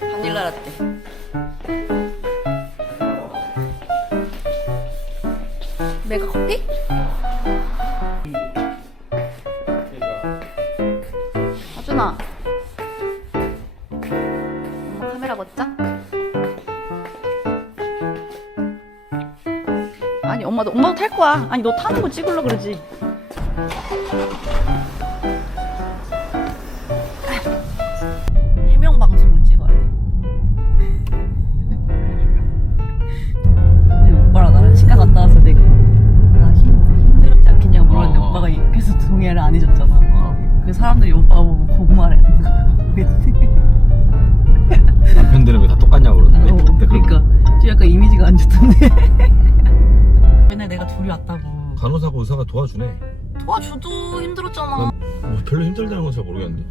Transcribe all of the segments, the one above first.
바닐라 라떼. 메가 커피? 하준아. 엄마 카메라 벗자. 아니 엄마도 엄마도 탈 거야. 아니 너 타는 거 찍으려 그러지. 동의를 안 해줬잖아. 어. 그 사람들 이 오빠가 보고 고구마래. 남편들은 왜 다 똑같냐고 그러는데. 어, 그런 그러니까 좀 약간 이미지가 안 좋던데. 맨날 내가 둘이 왔다고. 간호사가 의사가 도와주네. 도와줘도 힘들었잖아. 뭐 별로 힘들다는 건 잘 모르겠는데.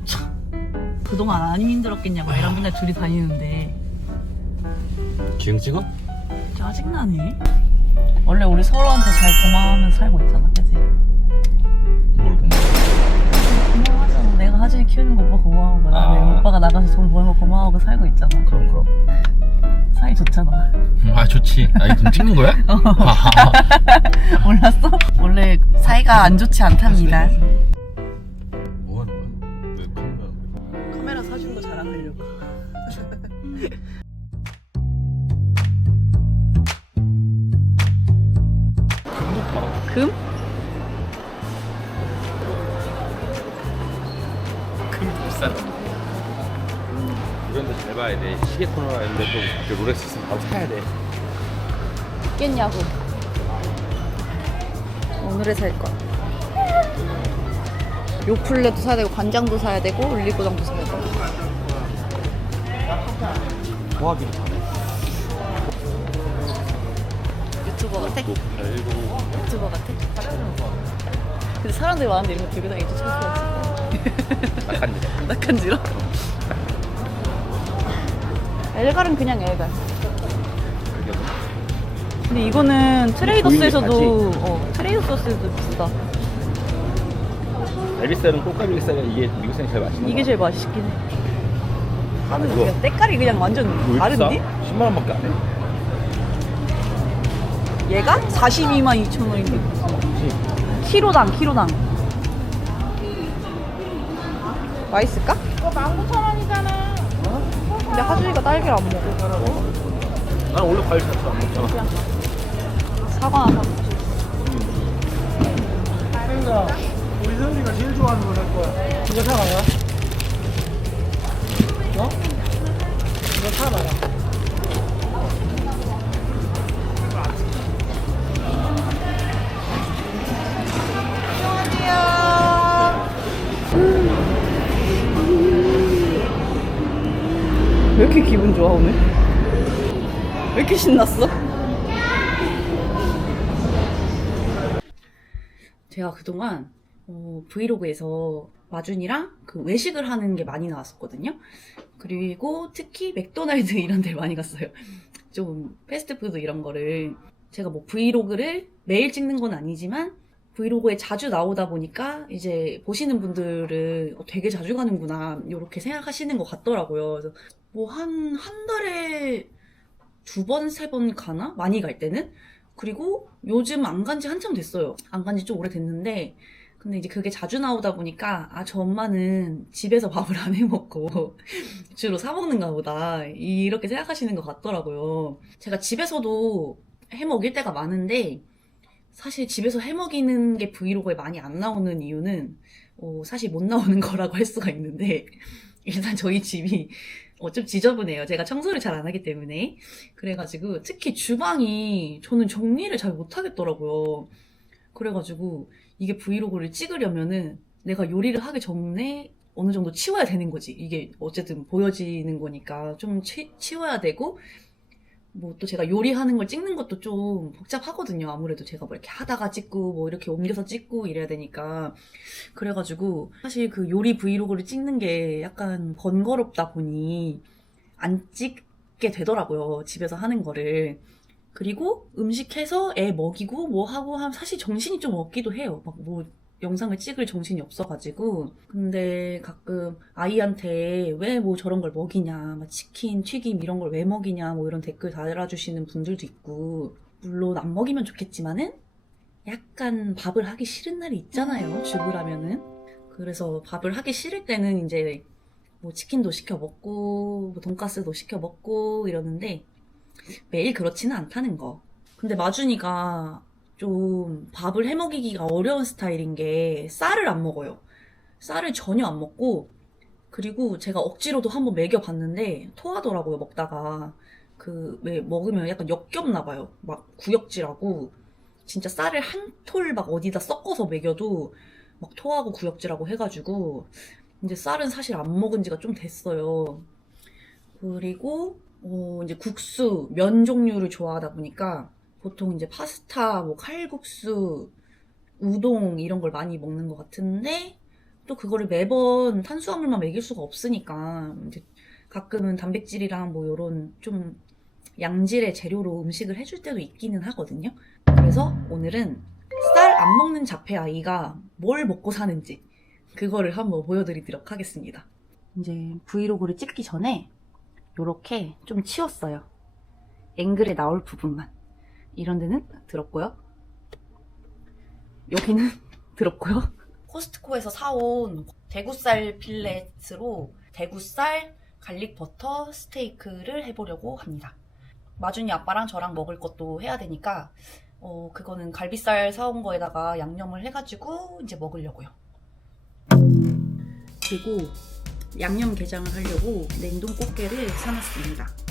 그동안 안 힘들었겠냐고 애랑 맨날 둘이 다니는데 기행 찍어? 짜증나네. 원래 우리 서로한테 잘 고마워하면서 살고 있잖아, 그지? 뭘 고마워하고 나는 아. 오빠가 나가서 돈 버는 거 고마워하고 살고 있잖아. 그럼 그럼. 사이 좋잖아. 아 좋지. 아 이거 찍는 거야? 몰랐어? 원래 사이가 안 좋지 않답니다. 시계 이런 데또 이렇게 롤렉스 있으면 바로 사야 돼. 있겠냐고. 오늘에 살 거. 요플레도 사야 되고 관장도 사야 되고 올리고당도 사야 되고. 호합이 다네. 유튜버 같아? 알고. 유튜버 같아? 근데 사람들이 많은데 이런 거 들고 다니기 좀 창피하지. 낙한데. 낙한지로? 엘갈은 그냥 엘갈. 근데 이거는 트레이더스에서도 어, 트레이더스에서도 비싸. 엘비스는 꽃가비리스가 이게 미국산이 제일 맛있는 이게 제일 맛있긴 해. 이거. 그냥 때깔이 그냥 완전 다른데? 10만 원밖에 안 해. 얘가 42만 2천 원인데 키로당 키로당 맛있을까? 이거 19,000원이잖아. 근데 하준이가 딸기를 안 먹어 난 원래 과일 자체 안 먹잖아. 사과 하나 사 그러니까 우리 선우이가 제일 좋아하는 거할 거야. 이거 사봐라. 신났어? 제가 그동안 어, 브이로그에서 마준이랑 그 외식을 하는 게 많이 나왔었거든요. 그리고 특히 맥도날드 이런 데를 많이 갔어요. 좀 패스트푸드 이런 거를 제가 뭐 브이로그를 매일 찍는 건 아니지만 브이로그에 자주 나오다 보니까 이제 보시는 분들은 어, 되게 자주 가는구나 이렇게 생각하시는 것 같더라고요. 그래서 뭐 한 한 달에 두 번 세 번 가나 많이 갈 때는 그리고 요즘 안 간 지 한참 됐어요. 안 간 지 좀 오래 됐는데 근데 이제 그게 자주 나오다 보니까 아 저 엄마는 집에서 밥을 안 해 먹고 주로 사 먹는가 보다 이렇게 생각하시는 것 같더라고요. 제가 집에서도 해 먹일 때가 많은데 사실 집에서 해 먹이는 게 브이로그에 많이 안 나오는 이유는 어, 사실 못 나오는 거라고 할 수가 있는데 일단 저희 집이 어, 좀 지저분해요. 제가 청소를 잘 안 하기 때문에. 그래가지고, 특히 주방이 저는 정리를 잘 못하겠더라고요. 그래가지고, 이게 브이로그를 찍으려면은 내가 요리를 하기 전에 어느 정도 치워야 되는 거지. 이게 어쨌든 보여지는 거니까 좀 치, 치워야 되고, 뭐 또 제가 요리하는 걸 찍는 것도 좀 복잡하거든요. 아무래도 제가 뭐 이렇게 하다가 찍고, 뭐 이렇게 옮겨서 찍고 이래야 되니까. 그래가지고 사실 그 요리 브이로그를 찍는 게 약간 번거롭다 보니 안 찍게 되더라고요. 집에서 하는 거를. 그리고 음식해서 애 먹이고 뭐 하고 하면 사실 정신이 좀 없기도 해요. 막 뭐 영상을 찍을 정신이 없어가지고. 근데 가끔 아이한테 왜 뭐 저런 걸 먹이냐 막 치킨 튀김 이런 걸 왜 먹이냐 뭐 이런 댓글 달아주시는 분들도 있고. 물론 안 먹이면 좋겠지만은 약간 밥을 하기 싫은 날이 있잖아요 죽으라면은. 그래서 밥을 하기 싫을 때는 이제 뭐 치킨도 시켜 먹고 뭐 돈가스도 시켜 먹고 이러는데 매일 그렇지는 않다는 거. 근데 마준이가 좀 밥을 해 먹이기가 어려운 스타일인 게 쌀을 안 먹어요. 쌀을 전혀 안 먹고 그리고 제가 억지로도 한번 먹여 봤는데 토하더라고요 먹다가 그 왜 먹으면 약간 역겹나 봐요. 막 구역질하고 진짜 쌀을 한 톨 막 어디다 섞어서 먹여도 막 토하고 구역질하고 해가지고 이제 쌀은 사실 안 먹은 지가 좀 됐어요. 그리고 어, 이제 국수, 면 종류를 좋아하다 보니까 보통 이제 파스타, 뭐 칼국수, 우동 이런 걸 많이 먹는 것 같은데 또 그거를 매번 탄수화물만 먹일 수가 없으니까 이제 가끔은 단백질이랑 뭐 이런 좀 양질의 재료로 음식을 해줄 때도 있기는 하거든요. 그래서 오늘은 쌀 안 먹는 자폐 아이가 뭘 먹고 사는지 그거를 한번 보여드리도록 하겠습니다. 이제 브이로그를 찍기 전에 이렇게 좀 치웠어요. 앵글에 나올 부분만. 이런 데는 들었고요. 여기는 들었고요. 코스트코에서 사온 대구살 필렛으로 대구살 갈릭 버터 스테이크를 해보려고 합니다. 마준이 아빠랑 저랑 먹을 것도 해야 되니까 어 그거는 갈비살 사온 거에다가 양념을 해가지고 이제 먹으려고요. 그리고 양념 게장을 하려고 냉동 꽃게를 사놨습니다.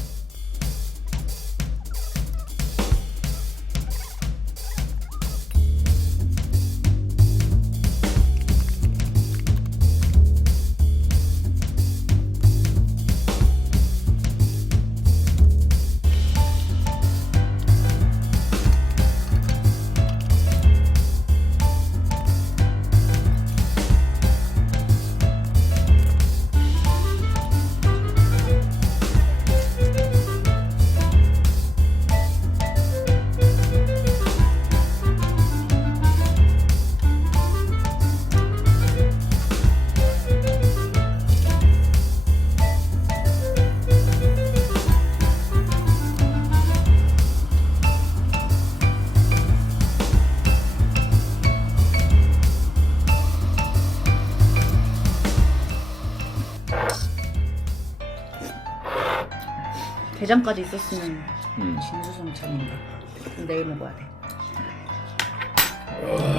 게장까지 있었으면 음. 진수성찬인데 내일 먹어야 돼.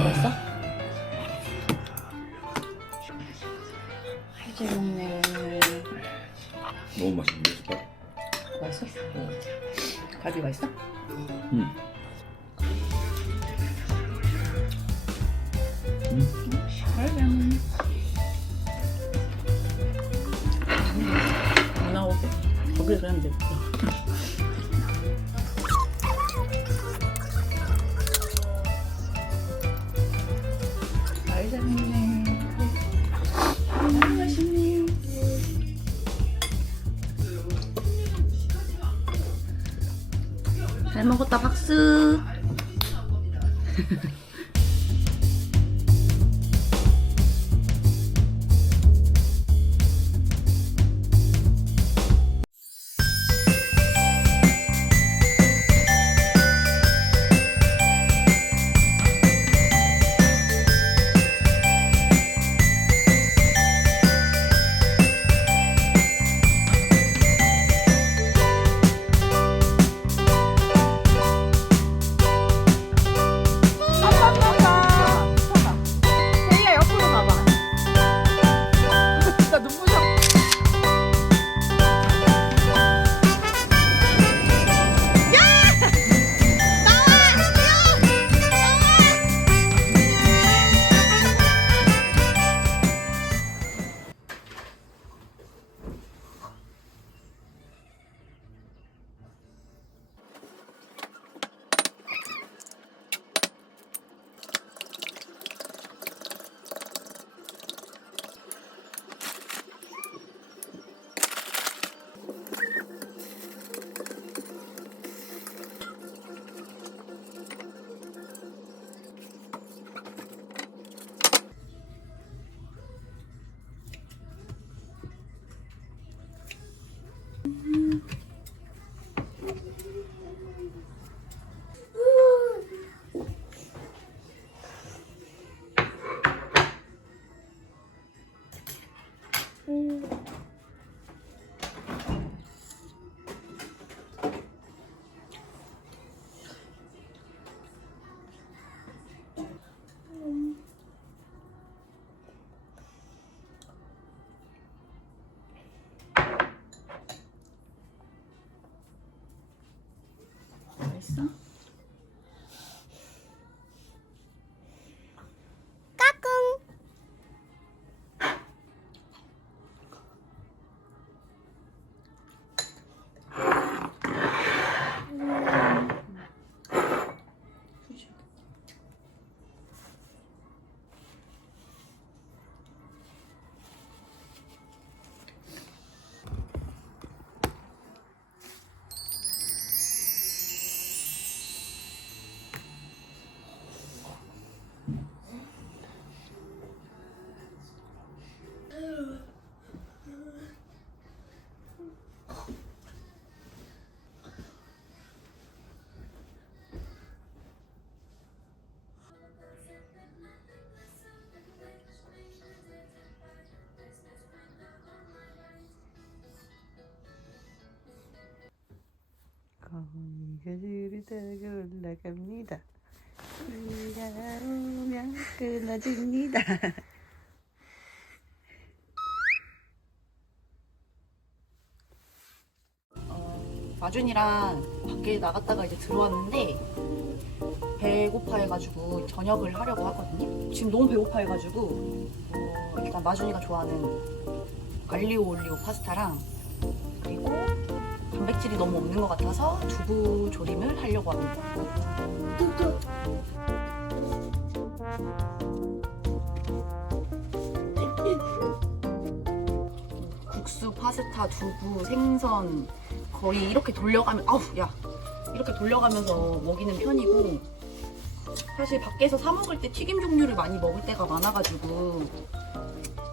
맛있어? 잘 먹네. 너무 맛있는데, 숟갈? 맛있어? 갈비 맛있어? 음. 갈비. 안 나오게. 거기서 그냥 돼. 잘 잡네. 너무 맛있네. 잘 먹었다 박수. 맛 타고 올라갑니다. 비가 오면 끊어집니다. 마준이랑 밖에 나갔다가 이제 들어왔는데 배고파 해가지고 저녁을 하려고 하거든요. 지금 너무 배고파 해가지고 어, 일단 마준이가 좋아하는 알리오 올리오 파스타랑 단백질이 너무 없는 것 같아서 두부 조림을 하려고 합니다. 국수, 파스타, 두부, 생선 거의 이렇게 돌려가면 아우 야 이렇게 돌려가면서 먹이는 편이고 사실 밖에서 사 먹을 때 튀김 종류를 많이 먹을 때가 많아가지고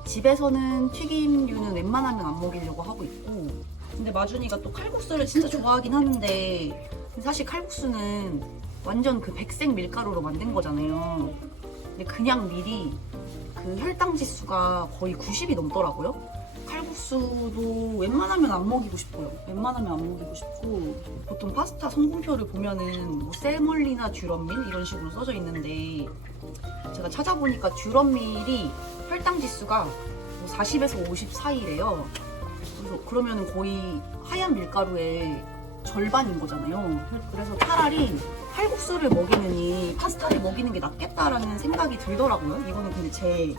집에서는 튀김류는 웬만하면 안 먹이려고 하고 있고 근데 마준이가 또 칼국수를 진짜 좋아하긴 하는데 사실 칼국수는 완전 그 백색 밀가루로 만든 거잖아요 근데 그냥 밀이 그 혈당 지수가 거의 90이 넘더라고요 칼국수도 웬만하면 안 먹이고 싶어요. 웬만하면 안 먹이고 싶고 보통 파스타 성분표를 보면은 뭐 세몰리나 듀럼밀 이런 식으로 써져 있는데 제가 찾아보니까 듀럼밀이 혈당 지수가 40에서 50 사이래요. 그러면은 거의 하얀 밀가루의 절반인 거잖아요. 그래서 차라리 칼국수를 먹이느니 파스타를 먹이는 게 낫겠다라는 생각이 들더라고요. 이거는 근데 제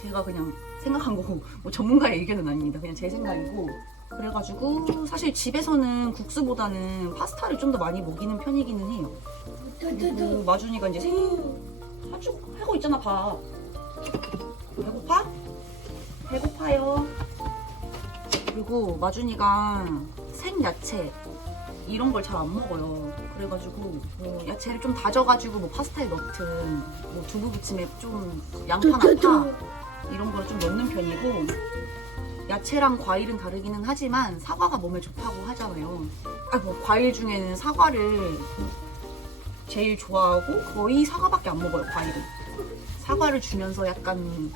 제가 그냥 생각한 거고 뭐 전문가의 의견은 아닙니다. 그냥 제 생각이고 그래가지고 사실 집에서는 국수보다는 파스타를 좀 더 많이 먹이는 편이기는 해요. 그리고 마준이가 이제 생 하고 있잖아 봐. 배고파? 배고파요. 그리고 마준이가 생야채 이런 걸 잘 안 먹어요. 그래가지고 뭐 야채를 좀 다져가지고 뭐 파스타에 넣든 뭐 두부 부침에 좀 양파나 파 이런 걸 좀 넣는 편이고 야채랑 과일은 다르기는 하지만 사과가 몸에 좋다고 하잖아요. 아, 뭐 과일 중에는 사과를 제일 좋아하고 거의 사과밖에 안 먹어요. 과일은 사과를 주면서 약간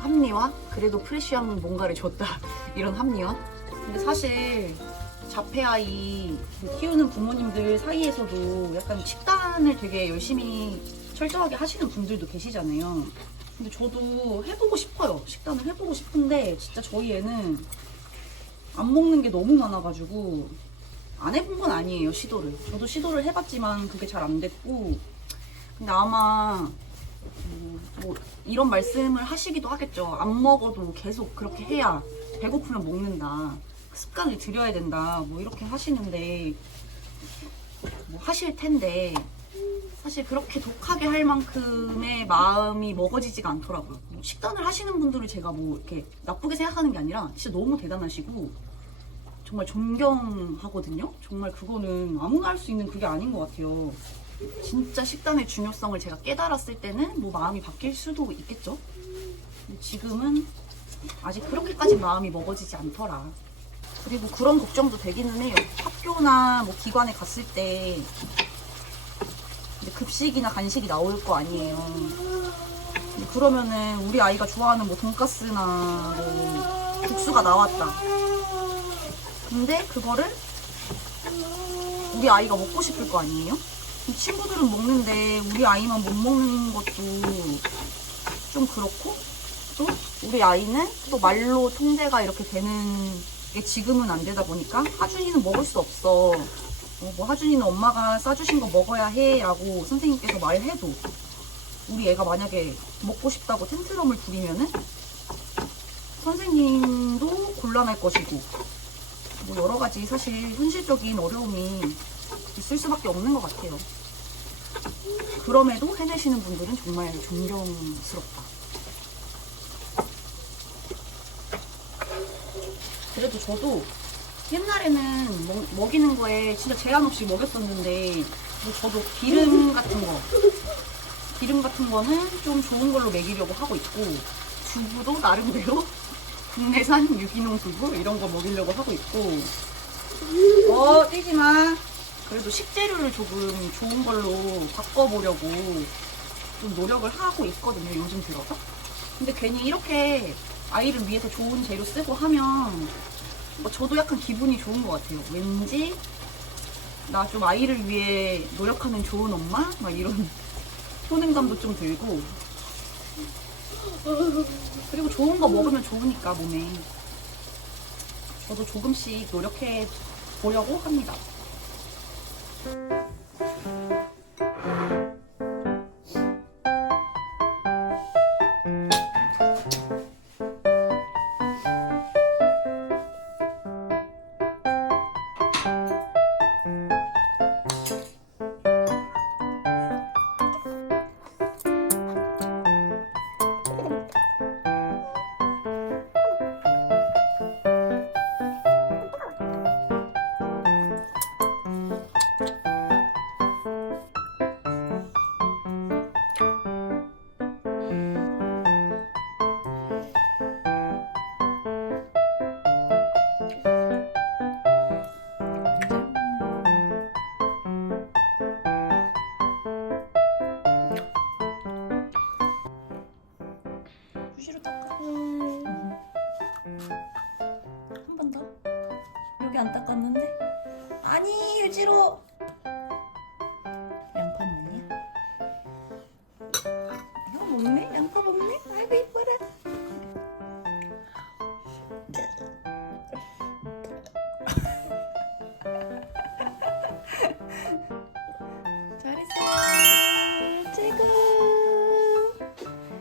합리화? 그래도 프레쉬한 뭔가를 줬다 이런 합리화? 근데 사실 자폐아이 키우는 부모님들 사이에서도 약간 식단을 되게 열심히 철저하게 하시는 분들도 계시잖아요. 근데 저도 해보고 싶어요. 식단을 해보고 싶은데 진짜 저희 애는 안 먹는 게 너무 많아가지고 안 해본 건 아니에요 시도를. 저도 시도를 해봤지만 그게 잘 안 됐고 근데 아마 음, 뭐 이런 말씀을 하시기도 하겠죠. 안 먹어도 계속 그렇게 해야 배고프면 먹는다. 습관을 들여야 된다. 뭐 이렇게 하시는데 뭐 하실 텐데 사실 그렇게 독하게 할 만큼의 마음이 먹어지지가 않더라고요. 뭐 식단을 하시는 분들을 제가 뭐 이렇게 나쁘게 생각하는 게 아니라 진짜 너무 대단하시고 정말 존경하거든요. 정말 그거는 아무나 할 수 있는 그게 아닌 것 같아요. 진짜 식단의 중요성을 제가 깨달았을 때는 뭐 마음이 바뀔 수도 있겠죠. 지금은 아직 그렇게까지 마음이 먹어지지 않더라. 그리고 그런 걱정도 되기는 해요. 학교나 뭐 기관에 갔을 때 급식이나 간식이 나올 거 아니에요. 그러면은 우리 아이가 좋아하는 뭐 돈가스나 뭐 국수가 나왔다. 근데 그거를 우리 아이가 먹고 싶을 거 아니에요? 이 친구들은 먹는데 우리 아이만 못 먹는 것도 좀 그렇고 또 우리 아이는 또 말로 통제가 이렇게 되는 게 지금은 안 되다 보니까 하준이는 먹을 수 없어. 어, 뭐 하준이는 엄마가 싸주신 거 먹어야 해 라고 선생님께서 말해도 우리 애가 만약에 먹고 싶다고 텐트럼을 부리면은 선생님도 곤란할 것이고 뭐 여러 가지 사실 현실적인 어려움이 있을 수밖에 없는 것 같아요. 그럼에도 해내시는 분들은 정말 존경스럽다. 그래도 저도 옛날에는 먹, 먹이는 거에 진짜 제한 없이 먹였었는데 뭐 저도 기름 같은 거 기름 같은 거는 좀 좋은 걸로 먹이려고 하고 있고 두부도 나름대로 국내산 유기농 두부 이런 거 먹이려고 하고 있고 어 뛰지 마 그래도 식재료를 조금 좋은 걸로 바꿔보려고 좀 노력을 하고 있거든요 요즘 들어서 근데 괜히 이렇게 아이를 위해서 좋은 재료 쓰고 하면 뭐 저도 약간 기분이 좋은 것 같아요 왠지 나 좀 아이를 위해 노력하는 좋은 엄마? 막 이런 효능감도 좀 들고 그리고 좋은 거 먹으면 좋으니까 몸에 저도 조금씩 노력해 보려고 합니다. 수 여기 안 닦았는데? 아니, 유지로. 양파 넣니? 어, 먹네? 양파 먹네? 아이고, 이뻐라. 잘했어요. 최고.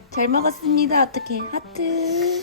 잘 먹었습니다. 어떻게 하트.